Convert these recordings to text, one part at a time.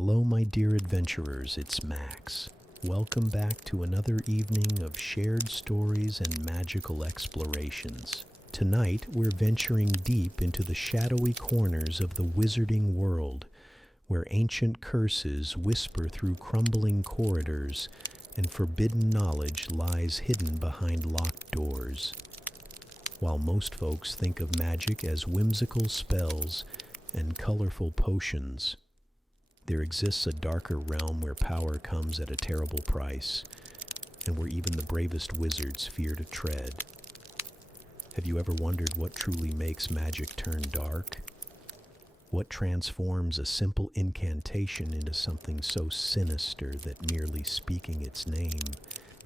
Hello, my dear adventurers, it's Max. Welcome back to another evening of shared stories and magical explorations. Tonight, we're venturing deep into the shadowy corners of the wizarding world, where ancient curses whisper through crumbling corridors and forbidden knowledge lies hidden behind locked doors. While most folks think of magic as whimsical spells and colorful potions, there exists a darker realm where power comes at a terrible price, and where even the bravest wizards fear to tread. Have you ever wondered what truly makes magic turn dark? What transforms a simple incantation into something so sinister that merely speaking its name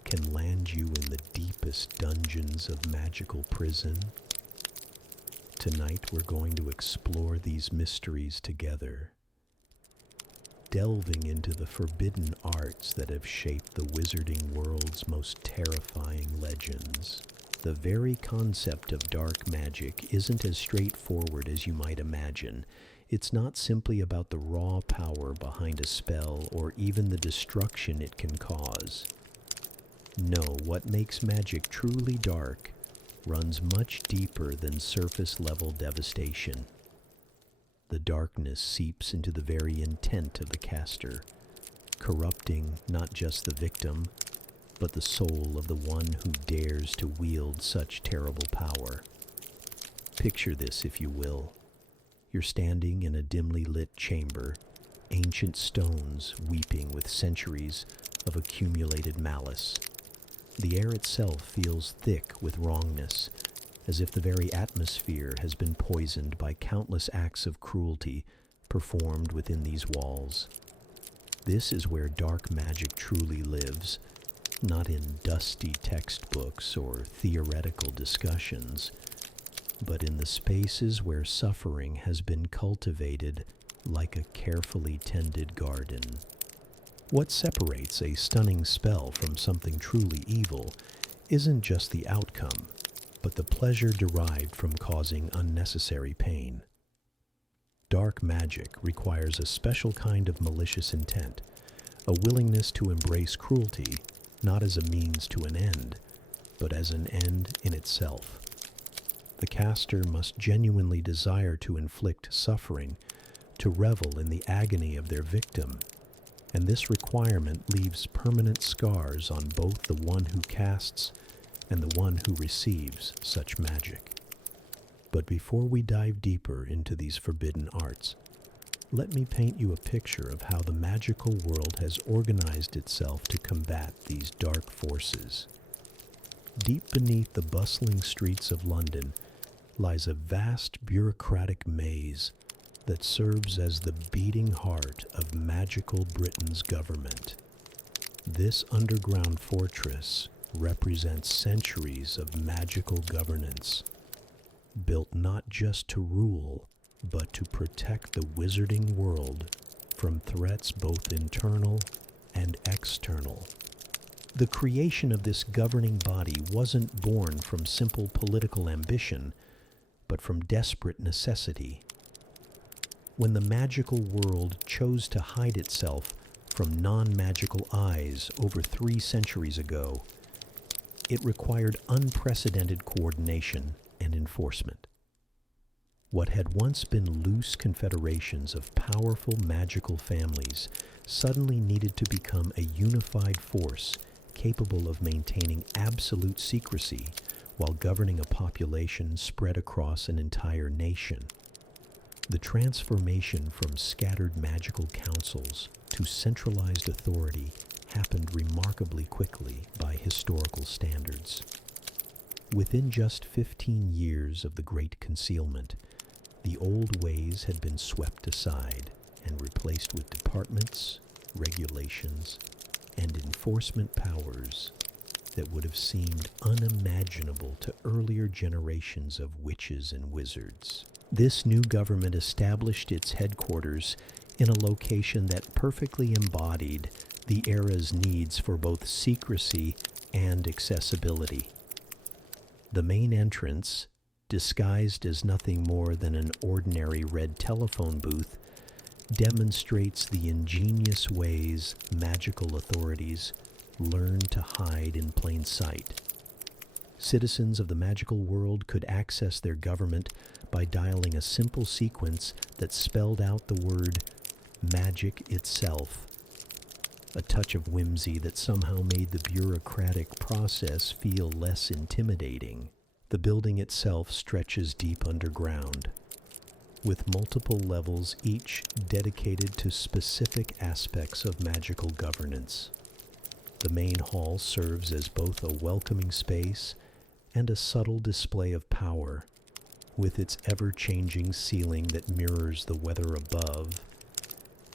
can land you in the deepest dungeons of magical prison? Tonight we're going to explore these mysteries together, delving into the forbidden arts that have shaped the wizarding world's most terrifying legends. The very concept of dark magic isn't as straightforward as you might imagine. It's not simply about the raw power behind a spell or even the destruction it can cause. No, what makes magic truly dark runs much deeper than surface-level devastation. The darkness seeps into the very intent of the caster, corrupting not just the victim, but the soul of the one who dares to wield such terrible power. Picture this, if you will. You're standing in a dimly lit chamber, ancient stones weeping with centuries of accumulated malice. The air itself feels thick with wrongness, as if the very atmosphere has been poisoned by countless acts of cruelty performed within these walls. This is where dark magic truly lives, not in dusty textbooks or theoretical discussions, but in the spaces where suffering has been cultivated like a carefully tended garden. What separates a stunning spell from something truly evil isn't just the outcome, but the pleasure derived from causing unnecessary pain. Dark magic requires a special kind of malicious intent, a willingness to embrace cruelty not as a means to an end, but as an end in itself. The caster must genuinely desire to inflict suffering, to revel in the agony of their victim, and this requirement leaves permanent scars on both the one who casts and the one who receives such magic. But before we dive deeper into these forbidden arts, let me paint you a picture of how the magical world has organized itself to combat these dark forces. Deep beneath the bustling streets of London lies a vast bureaucratic maze that serves as the beating heart of magical Britain's government. This underground fortress represents centuries of magical governance, built not just to rule, but to protect the wizarding world from threats both internal and external. The creation of this governing body wasn't born from simple political ambition, but from desperate necessity. When the magical world chose to hide itself from non-magical eyes over 3 centuries ago, it required unprecedented coordination and enforcement. What had once been loose confederations of powerful magical families suddenly needed to become a unified force capable of maintaining absolute secrecy while governing a population spread across an entire nation. The transformation from scattered magical councils to centralized authority happened remarkably quickly by historical standards. Within just 15 years of the Great Concealment, the old ways had been swept aside and replaced with departments, regulations, and enforcement powers that would have seemed unimaginable to earlier generations of witches and wizards. This new government established its headquarters in a location that perfectly embodied the era's needs for both secrecy and accessibility. The main entrance, disguised as nothing more than an ordinary red telephone booth, demonstrates the ingenious ways magical authorities learn to hide in plain sight. Citizens of the magical world could access their government by dialing a simple sequence that spelled out the word magic itself. A touch of whimsy that somehow made the bureaucratic process feel less intimidating. The building itself stretches deep underground, with multiple levels each dedicated to specific aspects of magical governance. The main hall serves as both a welcoming space and a subtle display of power, with its ever-changing ceiling that mirrors the weather above,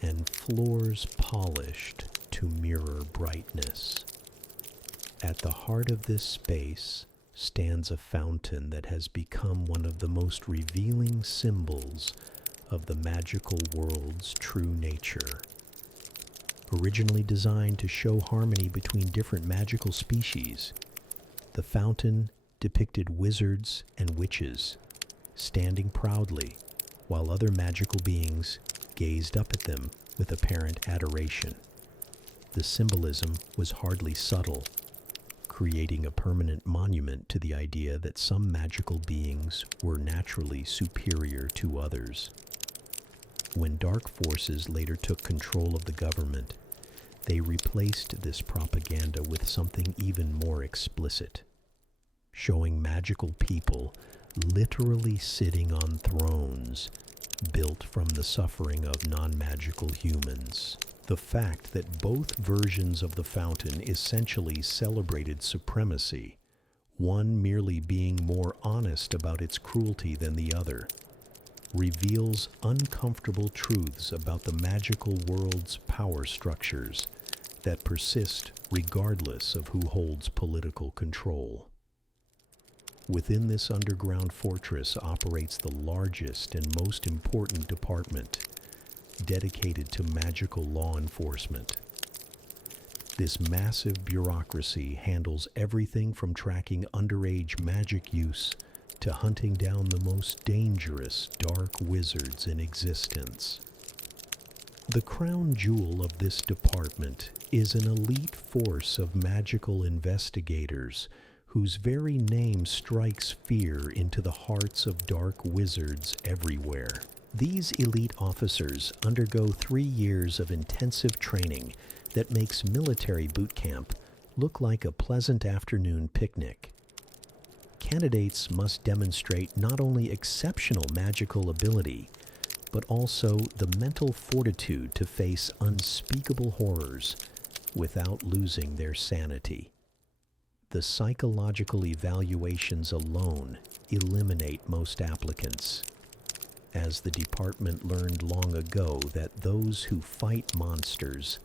and floors polished to mirror brightness. At the heart of this space stands a fountain that has become one of the most revealing symbols of the magical world's true nature. Originally designed to show harmony between different magical species, the fountain depicted wizards and witches standing proudly while other magical beings gazed up at them with apparent adoration. The symbolism was hardly subtle, creating a permanent monument to the idea that some magical beings were naturally superior to others. When dark forces later took control of the government, they replaced this propaganda with something even more explicit, showing magical people literally sitting on thrones built from the suffering of non-magical humans. The fact that both versions of the fountain essentially celebrated supremacy, one merely being more honest about its cruelty than the other, reveals uncomfortable truths about the magical world's power structures that persist regardless of who holds political control. Within this underground fortress operates the largest and most important department dedicated to magical law enforcement. This massive bureaucracy handles everything from tracking underage magic use to hunting down the most dangerous dark wizards in existence. The crown jewel of this department is an elite force of magical investigators whose very name strikes fear into the hearts of dark wizards everywhere. These elite officers undergo 3 years of intensive training that makes military boot camp look like a pleasant afternoon picnic. Candidates must demonstrate not only exceptional magical ability, but also the mental fortitude to face unspeakable horrors without losing their sanity. The psychological evaluations alone eliminate most applicants, as the department learned long ago that those who fight monsters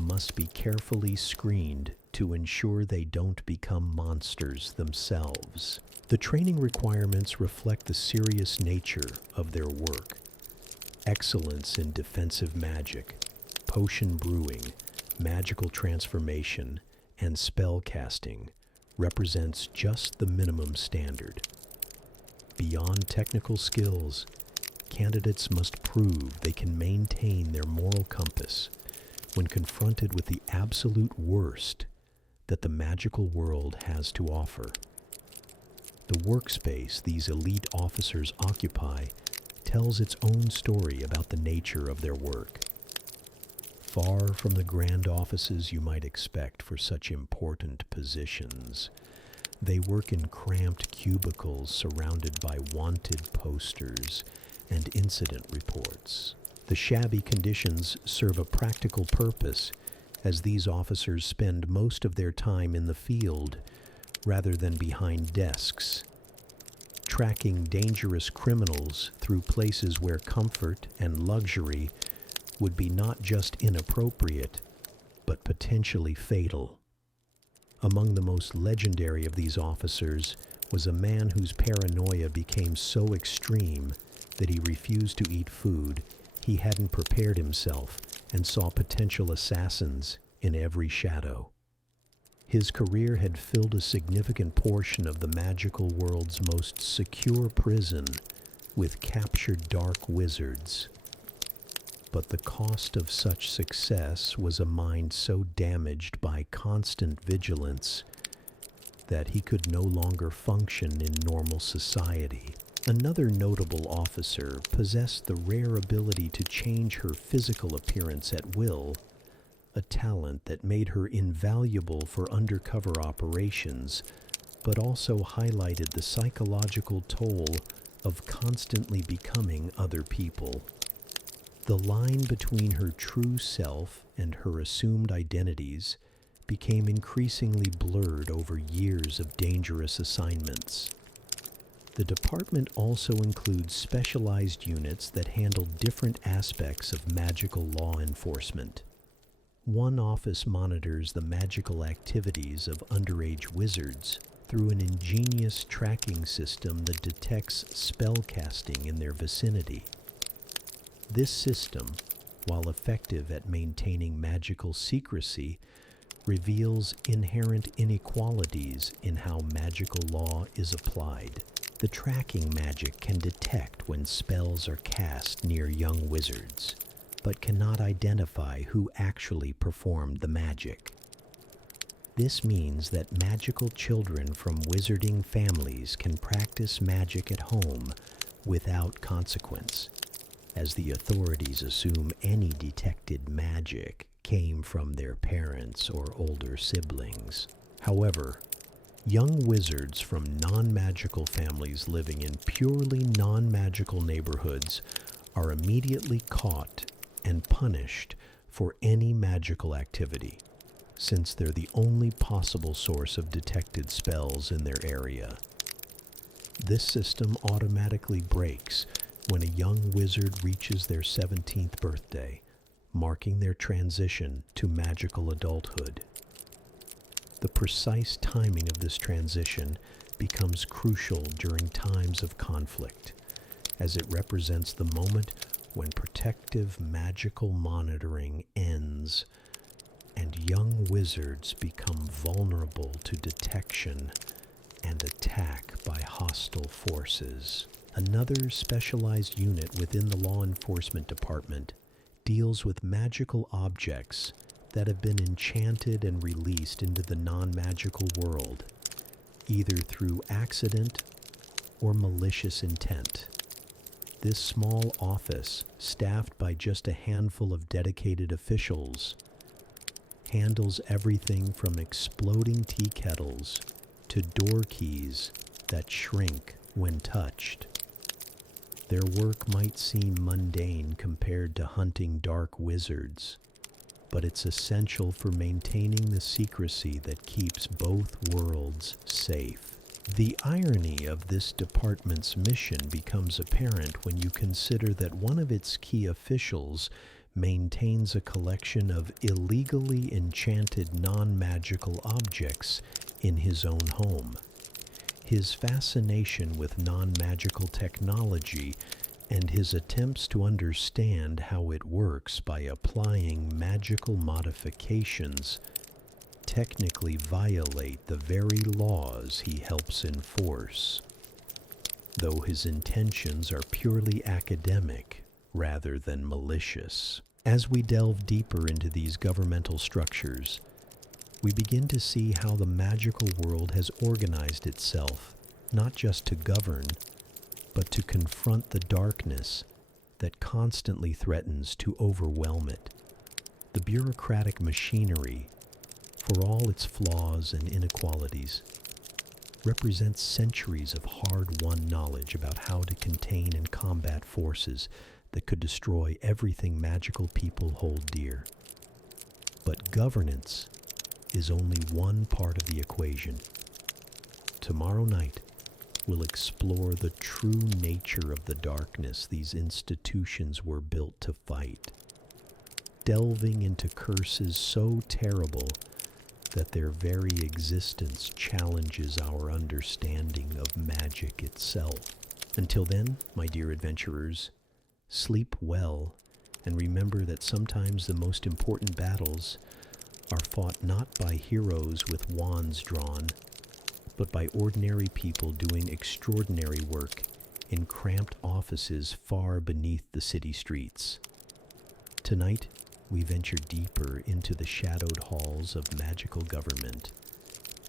must be carefully screened to ensure they don't become monsters themselves. The training requirements reflect the serious nature of their work. Excellence in defensive magic, potion brewing, magical transformation, and spell casting represents just the minimum standard. Beyond technical skills, candidates must prove they can maintain their moral compass when confronted with the absolute worst that the magical world has to offer. The workspace these elite officers occupy tells its own story about the nature of their work. Far from the grand offices you might expect for such important positions, they work in cramped cubicles surrounded by wanted posters and incident reports. The shabby conditions serve a practical purpose, as these officers spend most of their time in the field rather than behind desks, tracking dangerous criminals through places where comfort and luxury would be not just inappropriate, but potentially fatal. Among the most legendary of these officers was a man whose paranoia became so extreme that he refused to eat food he hadn't prepared himself and saw potential assassins in every shadow. His career had filled a significant portion of the magical world's most secure prison with captured dark wizards. But the cost of such success was a mind so damaged by constant vigilance that he could no longer function in normal society. Another notable officer possessed the rare ability to change her physical appearance at will, a talent that made her invaluable for undercover operations, but also highlighted the psychological toll of constantly becoming other people. The line between her true self and her assumed identities became increasingly blurred over years of dangerous assignments. The department also includes specialized units that handle different aspects of magical law enforcement. One office monitors the magical activities of underage wizards through an ingenious tracking system that detects spellcasting in their vicinity. This system, while effective at maintaining magical secrecy, reveals inherent inequalities in how magical law is applied. The tracking magic can detect when spells are cast near young wizards, but cannot identify who actually performed the magic. This means that magical children from wizarding families can practice magic at home without consequence, as the authorities assume any detected magic came from their parents or older siblings. However, young wizards from non-magical families living in purely non-magical neighborhoods are immediately caught and punished for any magical activity, since they're the only possible source of detected spells in their area. This system automatically breaks when a young wizard reaches their 17th birthday, marking their transition to magical adulthood. The precise timing of this transition becomes crucial during times of conflict, as it represents the moment when protective magical monitoring ends and young wizards become vulnerable to detection and attack by hostile forces. Another specialized unit within the law enforcement department deals with magical objects that have been enchanted and released into the non-magical world, either through accident or malicious intent. This small office, staffed by just a handful of dedicated officials, handles everything from exploding tea kettles to door keys that shrink when touched. Their work might seem mundane compared to hunting dark wizards, but it's essential for maintaining the secrecy that keeps both worlds safe. The irony of this department's mission becomes apparent when you consider that one of its key officials maintains a collection of illegally enchanted non-magical objects in his own home. His fascination with non-magical technology and his attempts to understand how it works by applying magical modifications technically violate the very laws he helps enforce, though his intentions are purely academic rather than malicious. As we delve deeper into these governmental structures, we begin to see how the magical world has organized itself, not just to govern, but to confront the darkness that constantly threatens to overwhelm it. The bureaucratic machinery, for all its flaws and inequalities, represents centuries of hard-won knowledge about how to contain and combat forces that could destroy everything magical people hold dear. But governance is only one part of the equation. Tomorrow night, we'll explore the true nature of the darkness these institutions were built to fight, delving into curses so terrible that their very existence challenges our understanding of magic itself. Until then, my dear adventurers, sleep well and remember that sometimes the most important battles are fought not by heroes with wands drawn, but by ordinary people doing extraordinary work in cramped offices far beneath the city streets. Tonight, we venture deeper into the shadowed halls of magical government,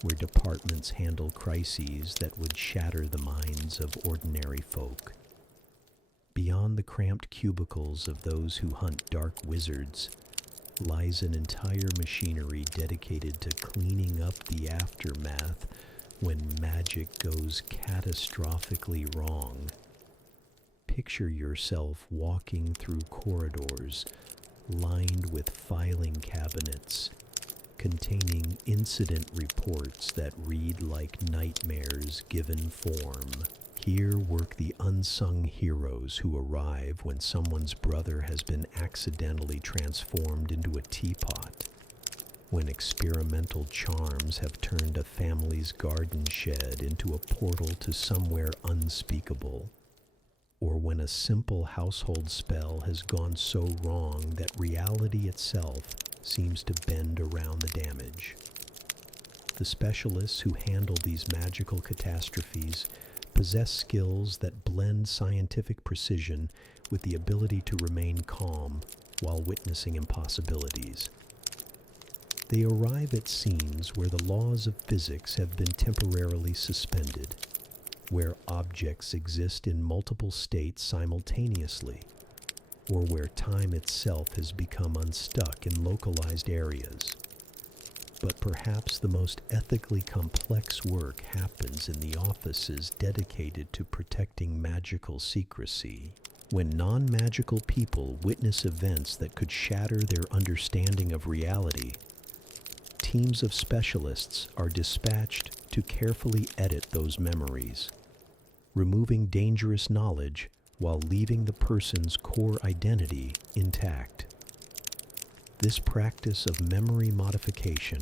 where departments handle crises that would shatter the minds of ordinary folk. Beyond the cramped cubicles of those who hunt dark wizards lies an entire machinery dedicated to cleaning up the aftermath when magic goes catastrophically wrong. Picture yourself walking through corridors lined with filing cabinets containing incident reports that read like nightmares given form. Here work the unsung heroes who arrive when someone's brother has been accidentally transformed into a teapot, when experimental charms have turned a family's garden shed into a portal to somewhere unspeakable, or when a simple household spell has gone so wrong that reality itself seems to bend around the damage. The specialists who handle these magical catastrophes possess skills that blend scientific precision with the ability to remain calm while witnessing impossibilities. They arrive at scenes where the laws of physics have been temporarily suspended, where objects exist in multiple states simultaneously, or where time itself has become unstuck in localized areas. But perhaps the most ethically complex work happens in the offices dedicated to protecting magical secrecy. When non-magical people witness events that could shatter their understanding of reality, teams of specialists are dispatched to carefully edit those memories, removing dangerous knowledge while leaving the person's core identity intact. This practice of memory modification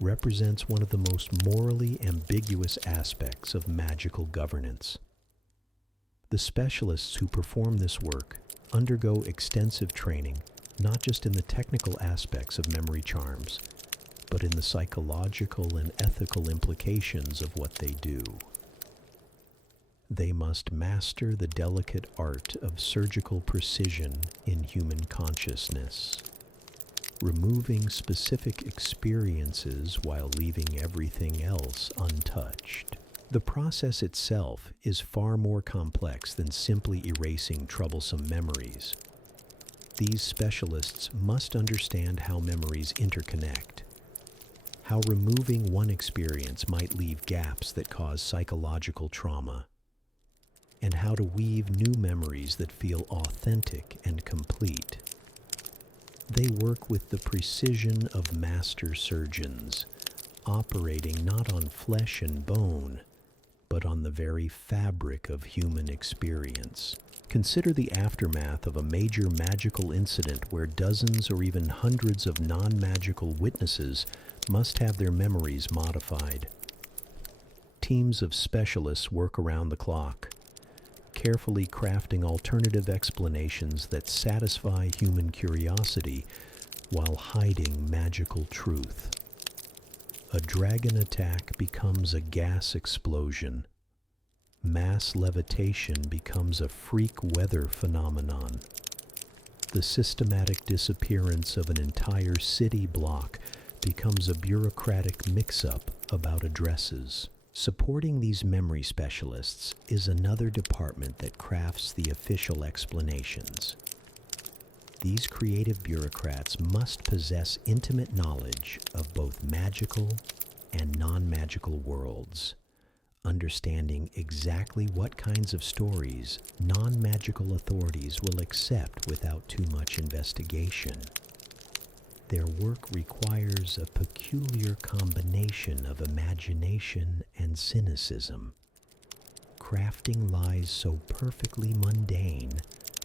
represents one of the most morally ambiguous aspects of magical governance. The specialists who perform this work undergo extensive training, not just in the technical aspects of memory charms, but in the psychological and ethical implications of what they do. They must master the delicate art of surgical precision in human consciousness, removing specific experiences while leaving everything else untouched. The process itself is far more complex than simply erasing troublesome memories. These specialists must understand how memories interconnect, how removing one experience might leave gaps that cause psychological trauma, and how to weave new memories that feel authentic and complete. They work with the precision of master surgeons, operating not on flesh and bone, but on the very fabric of human experience. Consider the aftermath of a major magical incident where dozens or even hundreds of non-magical witnesses must have their memories modified. Teams of specialists work around the clock, carefully crafting alternative explanations that satisfy human curiosity while hiding magical truth. A dragon attack becomes a gas explosion. Mass levitation becomes a freak weather phenomenon. The systematic disappearance of an entire city block becomes a bureaucratic mix-up about addresses. Supporting these memory specialists is another department that crafts the official explanations. These creative bureaucrats must possess intimate knowledge of both magical and non-magical worlds, understanding exactly what kinds of stories non-magical authorities will accept without too much investigation. Their work requires a peculiar combination of imagination and cynicism, crafting lies so perfectly mundane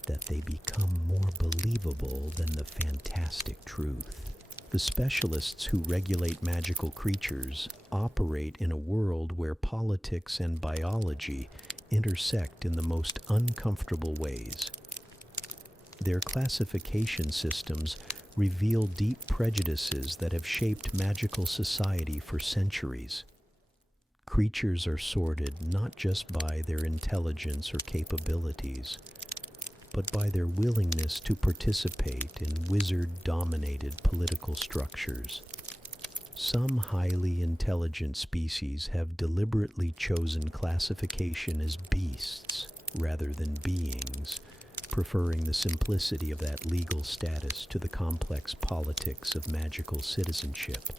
that they become more believable than the fantastic truth. The specialists who regulate magical creatures operate in a world where politics and biology intersect in the most uncomfortable ways. Their classification systems reveal deep prejudices that have shaped magical society for centuries. Creatures are sorted not just by their intelligence or capabilities, but by their willingness to participate in wizard-dominated political structures. Some highly intelligent species have deliberately chosen classification as beasts rather than beings, preferring the simplicity of that legal status to the complex politics of magical citizenship.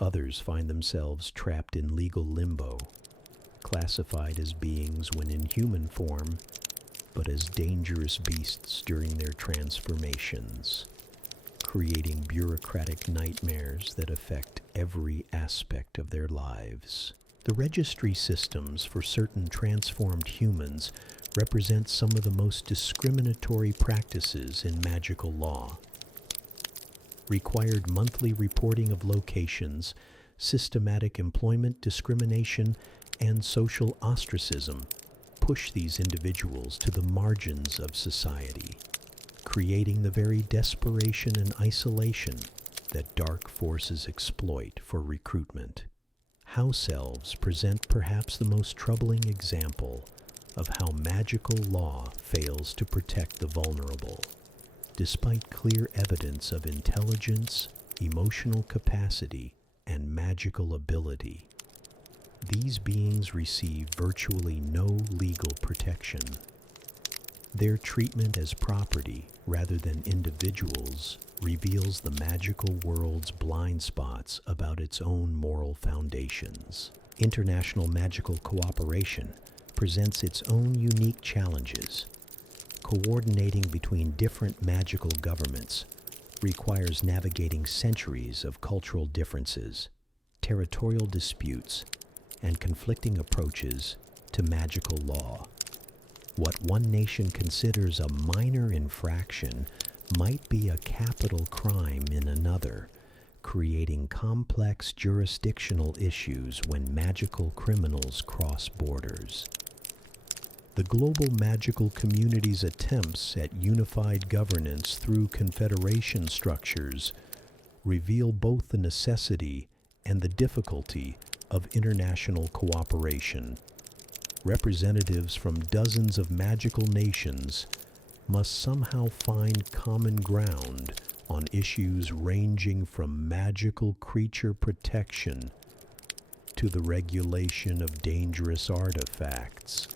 Others find themselves trapped in legal limbo, classified as beings when in human form, but as dangerous beasts during their transformations, creating bureaucratic nightmares that affect every aspect of their lives. The registry systems for certain transformed humans represent some of the most discriminatory practices in magical law. Required monthly reporting of locations, systematic employment discrimination, and social ostracism push these individuals to the margins of society, creating the very desperation and isolation that dark forces exploit for recruitment. House elves present perhaps the most troubling example of how magical law fails to protect the vulnerable. Despite clear evidence of intelligence, emotional capacity, and magical ability, these beings receive virtually no legal protection. Their treatment as property rather than individuals reveals the magical world's blind spots about its own moral foundations. International magical cooperation presents its own unique challenges. Coordinating between different magical governments requires navigating centuries of cultural differences, territorial disputes, and conflicting approaches to magical law. What one nation considers a minor infraction might be a capital crime in another, creating complex jurisdictional issues when magical criminals cross borders. The global magical community's attempts at unified governance through confederation structures reveal both the necessity and the difficulty of international cooperation. Representatives from dozens of magical nations must somehow find common ground on issues ranging from magical creature protection to the regulation of dangerous artifacts,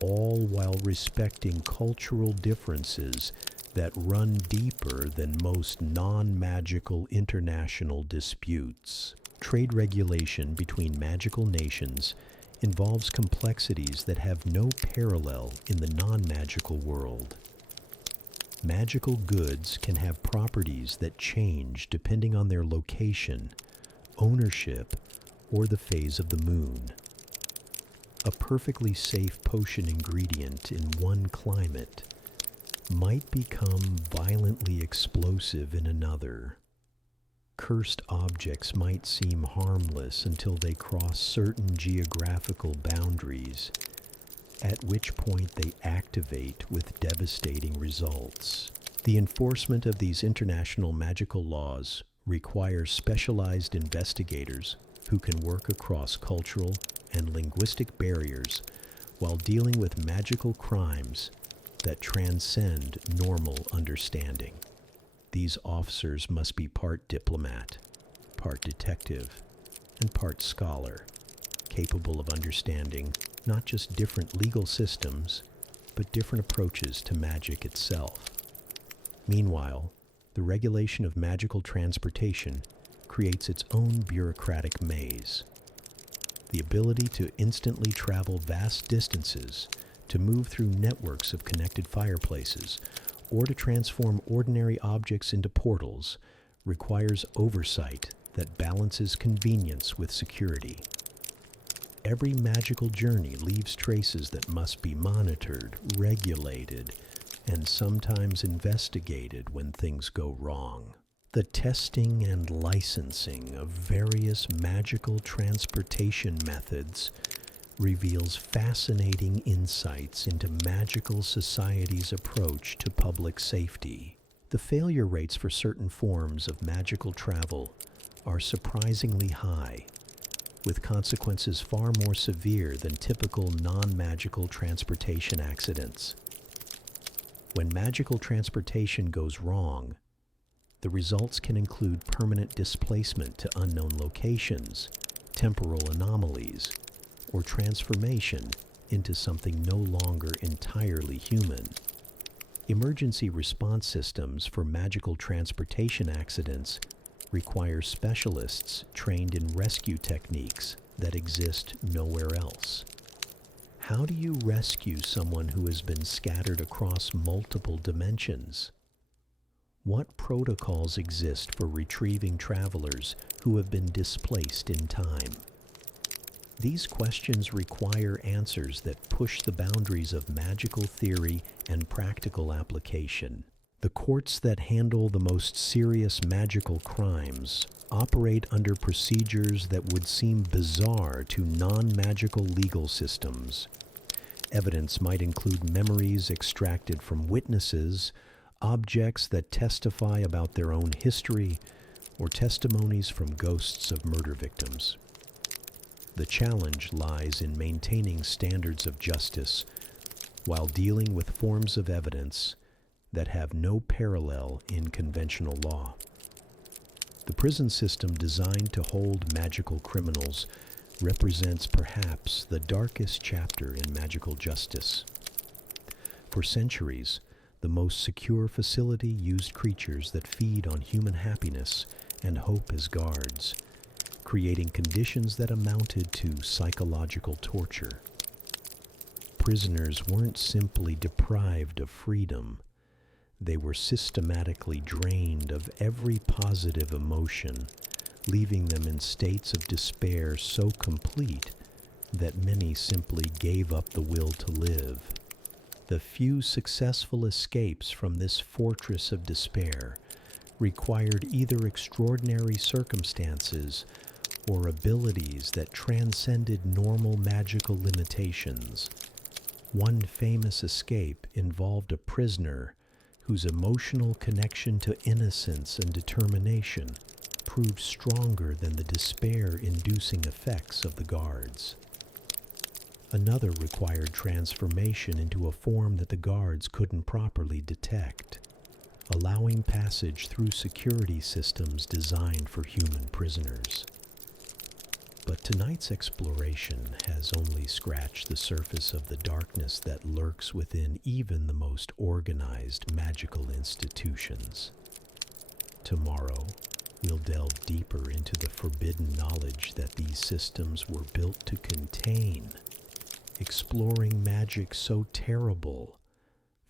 all while respecting cultural differences that run deeper than most non-magical international disputes. Trade regulation between magical nations involves complexities that have no parallel in the non-magical world. Magical goods can have properties that change depending on their location, ownership, or the phase of the moon. A perfectly safe potion ingredient in one climate might become violently explosive in another. Cursed objects might seem harmless until they cross certain geographical boundaries, at which point they activate with devastating results. The enforcement of these international magical laws requires specialized investigators who can work across cultural and linguistic barriers while dealing with magical crimes that transcend normal understanding. These officers must be part diplomat, part detective, and part scholar, capable of understanding not just different legal systems, but different approaches to magic itself. Meanwhile, the regulation of magical transportation creates its own bureaucratic maze. The ability to instantly travel vast distances, to move through networks of connected fireplaces, or to transform ordinary objects into portals requires oversight that balances convenience with security. Every magical journey leaves traces that must be monitored, regulated, and sometimes investigated when things go wrong. The testing and licensing of various magical transportation methods reveals fascinating insights into magical society's approach to public safety. The failure rates for certain forms of magical travel are surprisingly high, with consequences far more severe than typical non-magical transportation accidents. When magical transportation goes wrong, the results can include permanent displacement to unknown locations, temporal anomalies, or transformation into something no longer entirely human. Emergency response systems for magical transportation accidents require specialists trained in rescue techniques that exist nowhere else. How do you rescue someone who has been scattered across multiple dimensions? What protocols exist for retrieving travelers who have been displaced in time? These questions require answers that push the boundaries of magical theory and practical application. The courts that handle the most serious magical crimes operate under procedures that would seem bizarre to non-magical legal systems. Evidence might include memories extracted from witnesses, objects that testify about their own history, or testimonies from ghosts of murder victims. The challenge lies in maintaining standards of justice while dealing with forms of evidence that have no parallel in conventional law. The prison system designed to hold magical criminals represents perhaps the darkest chapter in magical justice. For centuries, the most secure facility used creatures that feed on human happiness and hope as guards, creating conditions that amounted to psychological torture. Prisoners weren't simply deprived of freedom. They were systematically drained of every positive emotion, leaving them in states of despair so complete that many simply gave up the will to live. The few successful escapes from this fortress of despair required either extraordinary circumstances or abilities that transcended normal magical limitations. One famous escape involved a prisoner whose emotional connection to innocence and determination proved stronger than the despair-inducing effects of the guards. Another required transformation into a form that the guards couldn't properly detect, allowing passage through security systems designed for human prisoners. But tonight's exploration has only scratched the surface of the darkness that lurks within even the most organized magical institutions. Tomorrow, we'll delve deeper into the forbidden knowledge that these systems were built to contain, exploring magic so terrible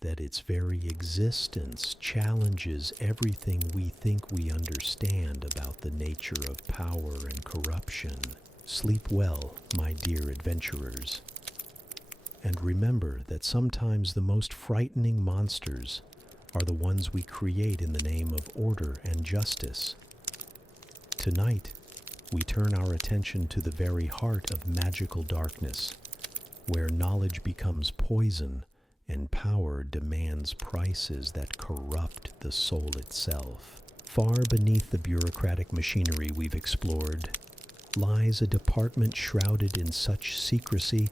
that its very existence challenges everything we think we understand about the nature of power and corruption. Sleep well, my dear adventurers. And remember that sometimes the most frightening monsters are the ones we create in the name of order and justice. Tonight, we turn our attention to the very heart of magical darkness, where knowledge becomes poison and power demands prices that corrupt the soul itself. Far beneath the bureaucratic machinery we've explored lies a department shrouded in such secrecy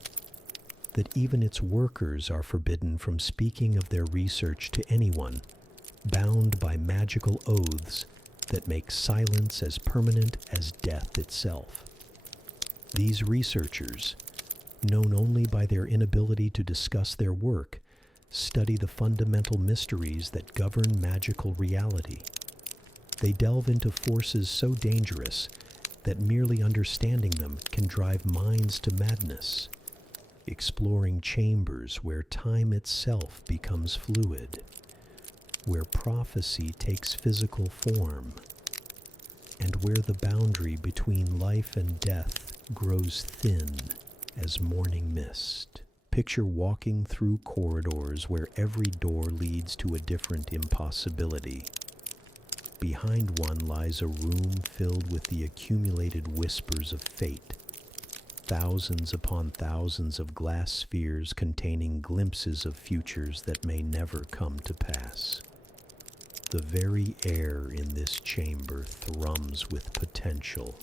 that even its workers are forbidden from speaking of their research to anyone, bound by magical oaths that make silence as permanent as death itself. These researchers, known only by their inability to discuss their work, study the fundamental mysteries that govern magical reality. They delve into forces so dangerous that merely understanding them can drive minds to madness, exploring chambers where time itself becomes fluid, where prophecy takes physical form, and where the boundary between life and death grows thin as morning mist. Picture walking through corridors where every door leads to a different impossibility. Behind one lies a room filled with the accumulated whispers of fate, thousands upon thousands of glass spheres containing glimpses of futures that may never come to pass. The very air in this chamber thrums with potential,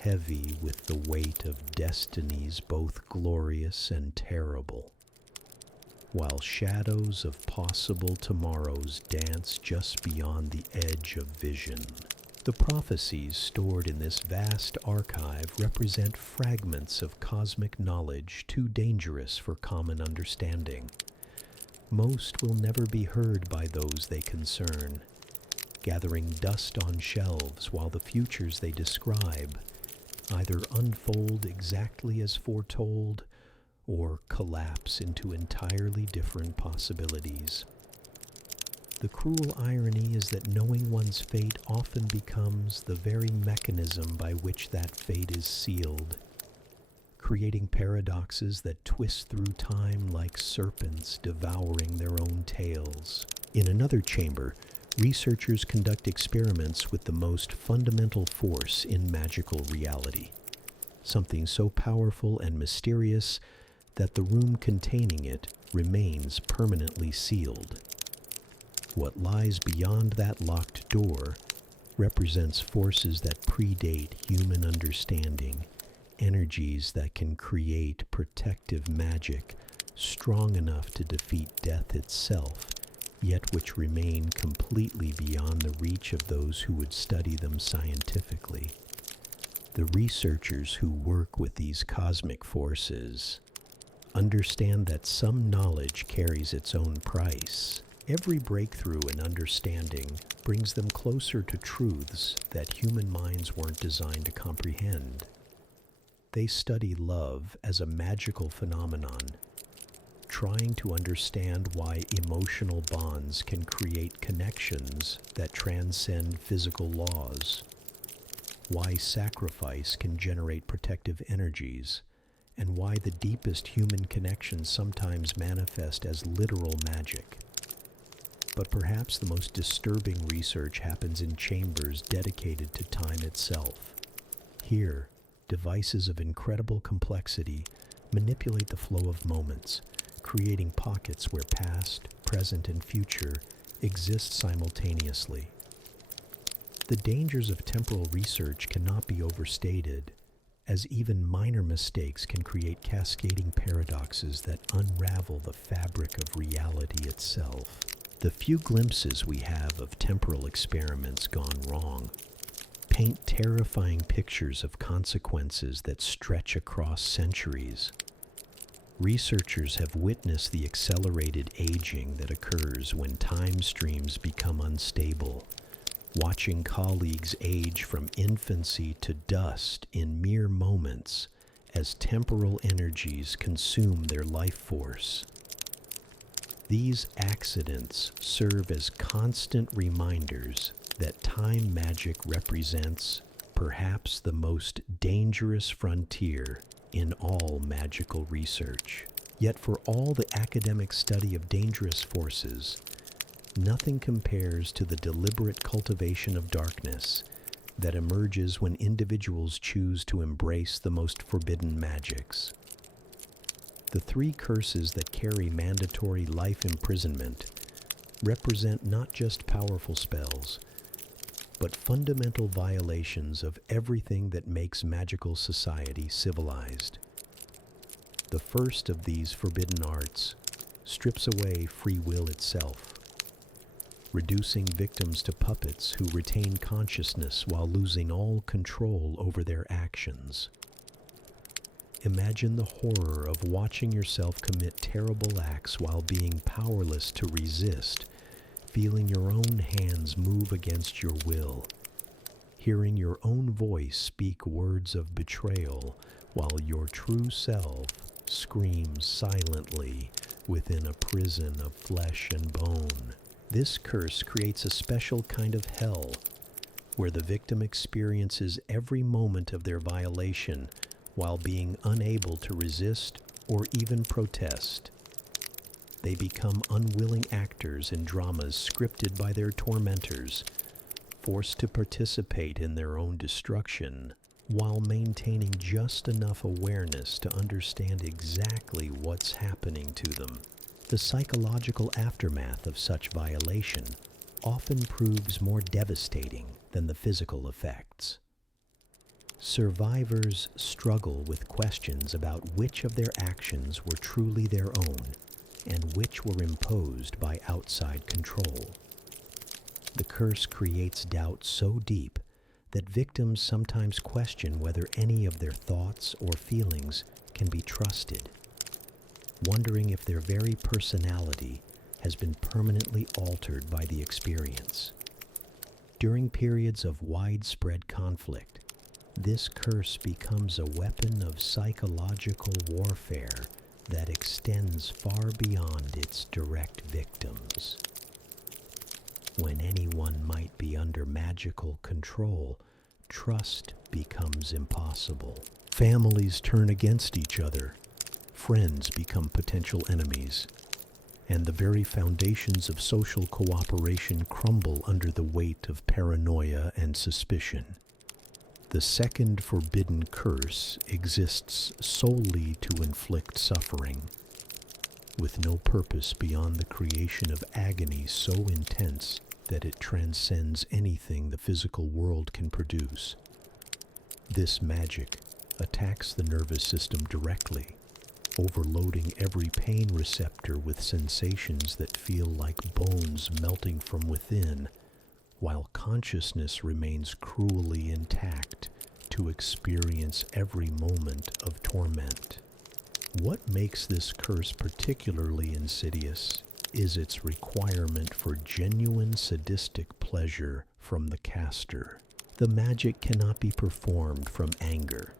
heavy with the weight of destinies both glorious and terrible. while shadows of possible tomorrows dance just beyond the edge of vision. The prophecies stored in this vast archive represent fragments of cosmic knowledge too dangerous for common understanding. Most will never be heard by those they concern, gathering dust on shelves while the futures they describe either unfold exactly as foretold or collapse into entirely different possibilities. The cruel irony is that knowing one's fate often becomes the very mechanism by which that fate is sealed, creating paradoxes that twist through time like serpents devouring their own tails. In another chamber, researchers conduct experiments with the most fundamental force in magical reality, something so powerful and mysterious that the room containing it remains permanently sealed. What lies beyond that locked door represents forces that predate human understanding, energies that can create protective magic strong enough to defeat death itself, yet which remain completely beyond the reach of those who would study them scientifically. The researchers who work with these cosmic forces understand that some knowledge carries its own price. Every breakthrough in understanding brings them closer to truths that human minds weren't designed to comprehend. They study love as a magical phenomenon, trying to understand why emotional bonds can create connections that transcend physical laws, why sacrifice can generate protective energies, and why the deepest human connections sometimes manifest as literal magic. But perhaps the most disturbing research happens in chambers dedicated to time itself. Here, devices of incredible complexity manipulate the flow of moments, creating pockets where past, present, and future exist simultaneously. The dangers of temporal research cannot be overstated, as even minor mistakes can create cascading paradoxes that unravel the fabric of reality itself. The few glimpses we have of temporal experiments gone wrong paint terrifying pictures of consequences that stretch across centuries. Researchers have witnessed the accelerated aging that occurs when time streams become unstable, watching colleagues age from infancy to dust in mere moments as temporal energies consume their life force. These accidents serve as constant reminders that time magic represents perhaps the most dangerous frontier in all magical research. Yet for all the academic study of dangerous forces, nothing compares to the deliberate cultivation of darkness that emerges when individuals choose to embrace the most forbidden magics. The three curses that carry mandatory life imprisonment represent not just powerful spells, but fundamental violations of everything that makes magical society civilized. The first of these forbidden arts strips away free will itself, reducing victims to puppets who retain consciousness while losing all control over their actions. Imagine the horror of watching yourself commit terrible acts while being powerless to resist, feeling your own hands move against your will, hearing your own voice speak words of betrayal while your true self screams silently within a prison of flesh and bone. This curse creates a special kind of hell, where the victim experiences every moment of their violation while being unable to resist or even protest. They become unwilling actors in dramas scripted by their tormentors, forced to participate in their own destruction, while maintaining just enough awareness to understand exactly what's happening to them. The psychological aftermath of such violation often proves more devastating than the physical effects. Survivors struggle with questions about which of their actions were truly their own and which were imposed by outside control. The curse creates doubt so deep that victims sometimes question whether any of their thoughts or feelings can be trusted, wondering if their very personality has been permanently altered by the experience. During periods of widespread conflict, this curse becomes a weapon of psychological warfare that extends far beyond its direct victims. When anyone might be under magical control, trust becomes impossible. Families turn against each other, friends become potential enemies, and the very foundations of social cooperation crumble under the weight of paranoia and suspicion. The second forbidden curse exists solely to inflict suffering, with no purpose beyond the creation of agony so intense that it transcends anything the physical world can produce. This magic attacks the nervous system directly, overloading every pain receptor with sensations that feel like bones melting from within, while consciousness remains cruelly intact to experience every moment of torment. What makes this curse particularly insidious is its requirement for genuine sadistic pleasure from the caster. The magic cannot be performed from anger,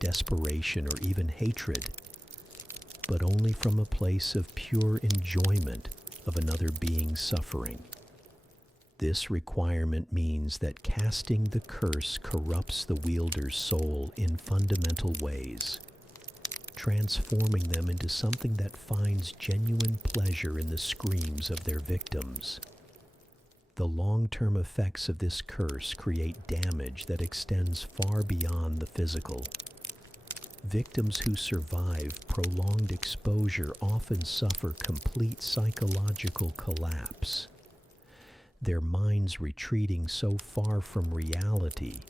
desperation, or even hatred, but only from a place of pure enjoyment of another being's suffering. This requirement means that casting the curse corrupts the wielder's soul in fundamental ways, transforming them into something that finds genuine pleasure in the screams of their victims. The long-term effects of this curse create damage that extends far beyond the physical. Victims who survive prolonged exposure often suffer complete psychological collapse, their minds retreating so far from reality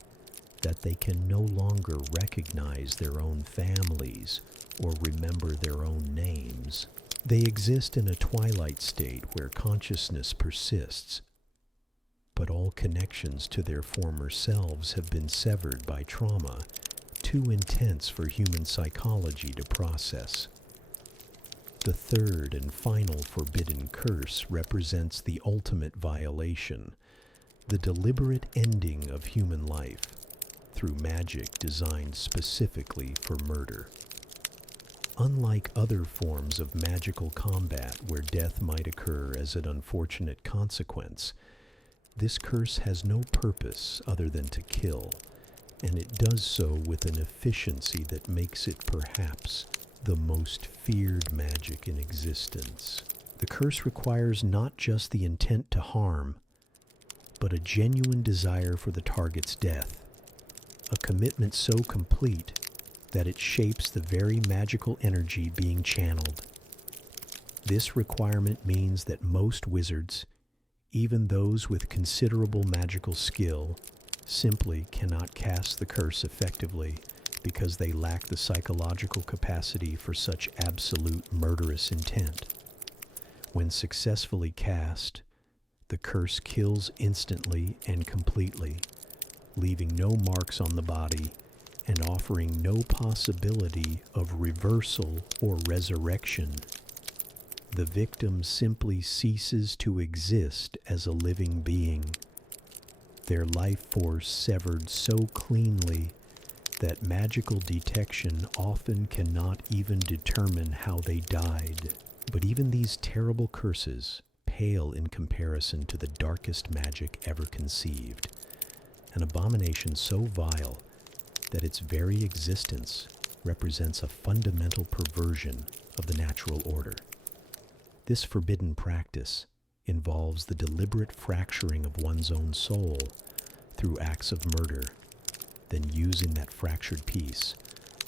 that they can no longer recognize their own families or remember their own names. They exist in a twilight state where consciousness persists, but all connections to their former selves have been severed by trauma too intense for human psychology to process. The third and final forbidden curse represents the ultimate violation, the deliberate ending of human life through magic designed specifically for murder. Unlike other forms of magical combat where death might occur as an unfortunate consequence, this curse has no purpose other than to kill, and it does so with an efficiency that makes it perhaps the most feared magic in existence. The curse requires not just the intent to harm, but a genuine desire for the target's death, a commitment so complete that it shapes the very magical energy being channeled. This requirement means that most wizards, even those with considerable magical skill, simply cannot cast the curse effectively because they lack the psychological capacity for such absolute murderous intent. When successfully cast, the curse kills instantly and completely, leaving no marks on the body and offering no possibility of reversal or resurrection. The victim simply ceases to exist as a living being, their life force severed so cleanly that magical detection often cannot even determine how they died. But even these terrible curses pale in comparison to the darkest magic ever conceived, an abomination so vile that its very existence represents a fundamental perversion of the natural order. This forbidden practice involves the deliberate fracturing of one's own soul through acts of murder, then using that fractured piece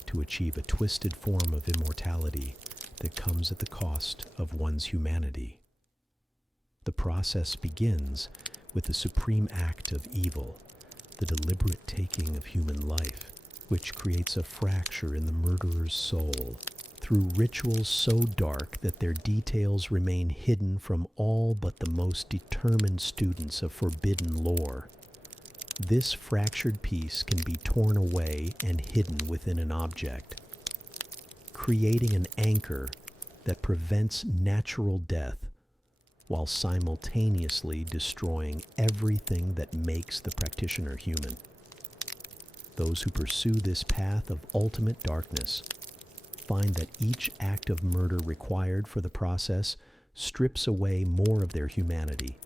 to achieve a twisted form of immortality that comes at the cost of one's humanity. The process begins with the supreme act of evil, the deliberate taking of human life, which creates a fracture in the murderer's soul through rituals so dark that their details remain hidden from all but the most determined students of forbidden lore. This fractured piece can be torn away and hidden within an object, creating an anchor that prevents natural death while simultaneously destroying everything that makes the practitioner human. Those who pursue this path of ultimate darkness find that each act of murder required for the process strips away more of their humanity,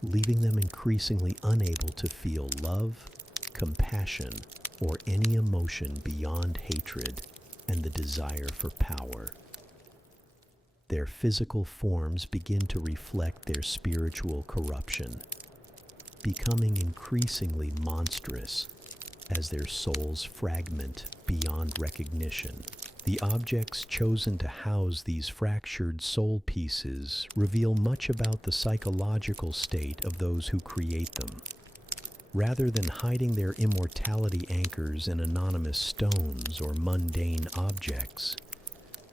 leaving them increasingly unable to feel love, compassion, or any emotion beyond hatred and the desire for power. Their physical forms begin to reflect their spiritual corruption, becoming increasingly monstrous as their souls fragment beyond recognition. The objects chosen to house these fractured soul pieces reveal much about the psychological state of those who create them. Rather than hiding their immortality anchors in anonymous stones or mundane objects,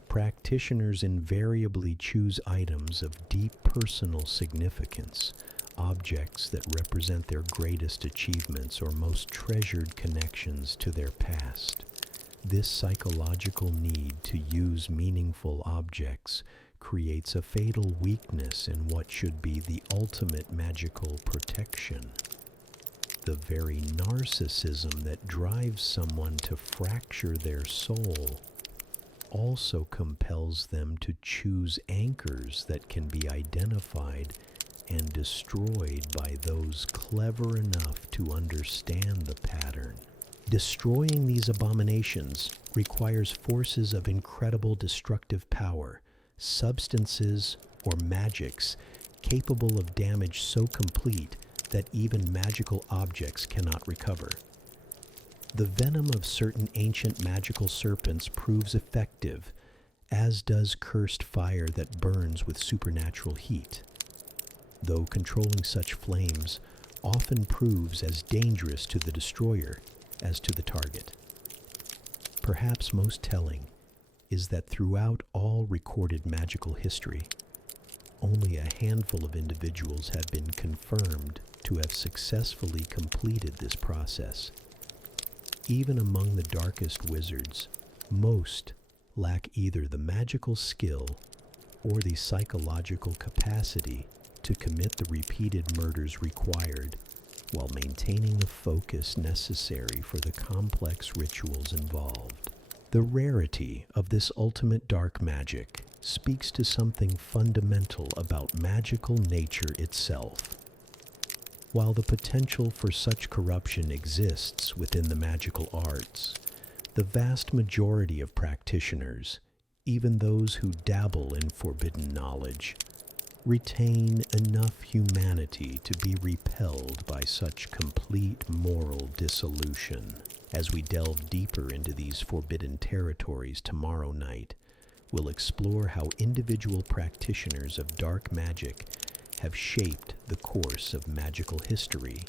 practitioners invariably choose items of deep personal significance, objects that represent their greatest achievements or most treasured connections to their past. This psychological need to use meaningful objects creates a fatal weakness in what should be the ultimate magical protection. The very narcissism that drives someone to fracture their soul also compels them to choose anchors that can be identified and destroyed by those clever enough to understand the pattern. Destroying these abominations requires forces of incredible destructive power, substances or magics capable of damage so complete that even magical objects cannot recover. The venom of certain ancient magical serpents proves effective, as does cursed fire that burns with supernatural heat, though controlling such flames often proves as dangerous to the destroyer as to the target. Perhaps most telling is that throughout all recorded magical history, only a handful of individuals have been confirmed to have successfully completed this process. Even among the darkest wizards, most lack either the magical skill or the psychological capacity to commit the repeated murders required while maintaining the focus necessary for the complex rituals involved. The rarity of this ultimate dark magic speaks to something fundamental about magical nature itself. While the potential for such corruption exists within the magical arts, the vast majority of practitioners, even those who dabble in forbidden knowledge, retain enough humanity to be repelled by such complete moral dissolution. As we delve deeper into these forbidden territories tomorrow night, we'll explore how individual practitioners of dark magic have shaped the course of magical history,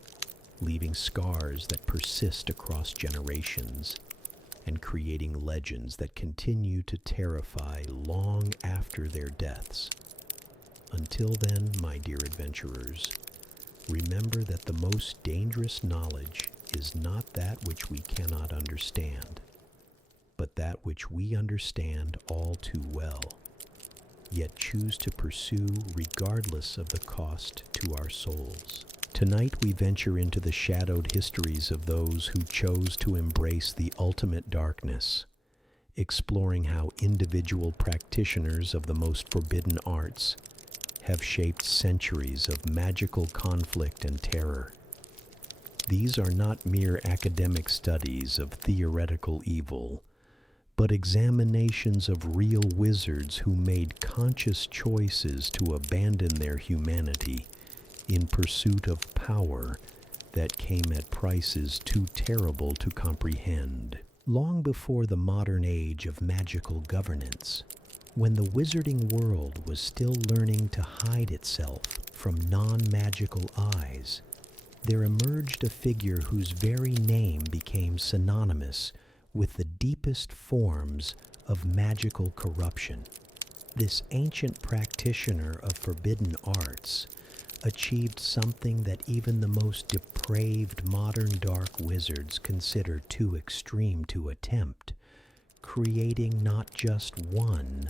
leaving scars that persist across generations and creating legends that continue to terrify long after their deaths. Until then, my dear adventurers, remember that the most dangerous knowledge is not that which we cannot understand, but that which we understand all too well, yet choose to pursue regardless of the cost to our souls. Tonight we venture into the shadowed histories of those who chose to embrace the ultimate darkness, exploring how individual practitioners of the most forbidden arts have shaped centuries of magical conflict and terror. These are not mere academic studies of theoretical evil, but examinations of real wizards who made conscious choices to abandon their humanity in pursuit of power that came at prices too terrible to comprehend. Long before the modern age of magical governance, when the wizarding world was still learning to hide itself from non-magical eyes, there emerged a figure whose very name became synonymous with the deepest forms of magical corruption. This ancient practitioner of forbidden arts achieved something that even the most depraved modern dark wizards consider too extreme to attempt, creating not just one,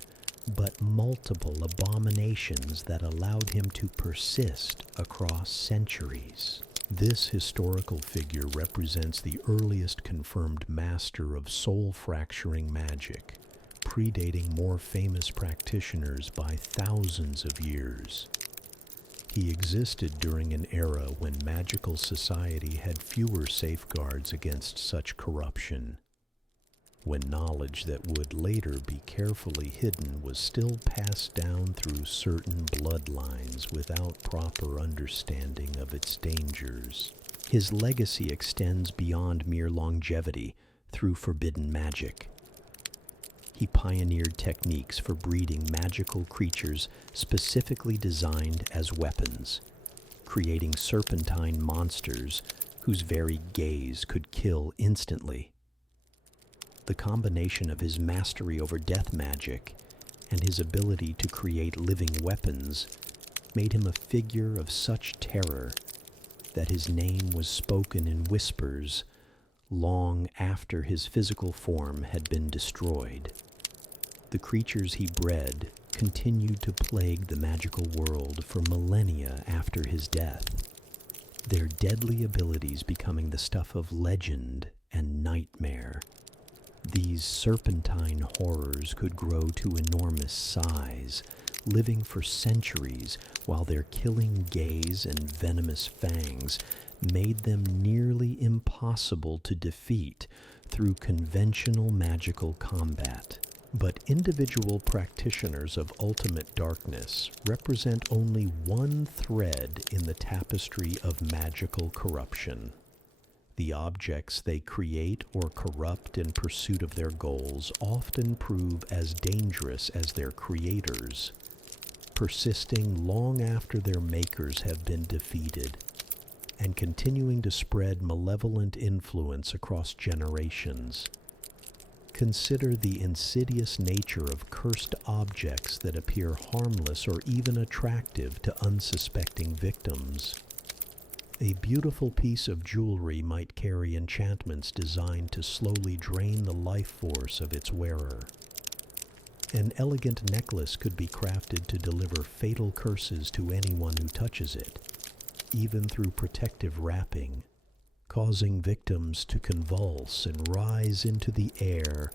but multiple abominations that allowed him to persist across centuries. This historical figure represents the earliest confirmed master of soul-fracturing magic, predating more famous practitioners by thousands of years. He existed during an era when magical society had fewer safeguards against such corruption, when knowledge that would later be carefully hidden was still passed down through certain bloodlines without proper understanding of its dangers. His legacy extends beyond mere longevity through forbidden magic. He pioneered techniques for breeding magical creatures specifically designed as weapons, creating serpentine monsters whose very gaze could kill instantly. The combination of his mastery over death magic and his ability to create living weapons made him a figure of such terror that his name was spoken in whispers long after his physical form had been destroyed. The creatures he bred continued to plague the magical world for millennia after his death, their deadly abilities becoming the stuff of legend and nightmare. These serpentine horrors could grow to enormous size, living for centuries, while their killing gaze and venomous fangs made them nearly impossible to defeat through conventional magical combat. But individual practitioners of ultimate darkness represent only one thread in the tapestry of magical corruption. The objects they create or corrupt in pursuit of their goals often prove as dangerous as their creators, persisting long after their makers have been defeated, and continuing to spread malevolent influence across generations. Consider the insidious nature of cursed objects that appear harmless or even attractive to unsuspecting victims. A beautiful piece of jewelry might carry enchantments designed to slowly drain the life force of its wearer. An elegant necklace could be crafted to deliver fatal curses to anyone who touches it, even through protective wrapping, causing victims to convulse and rise into the air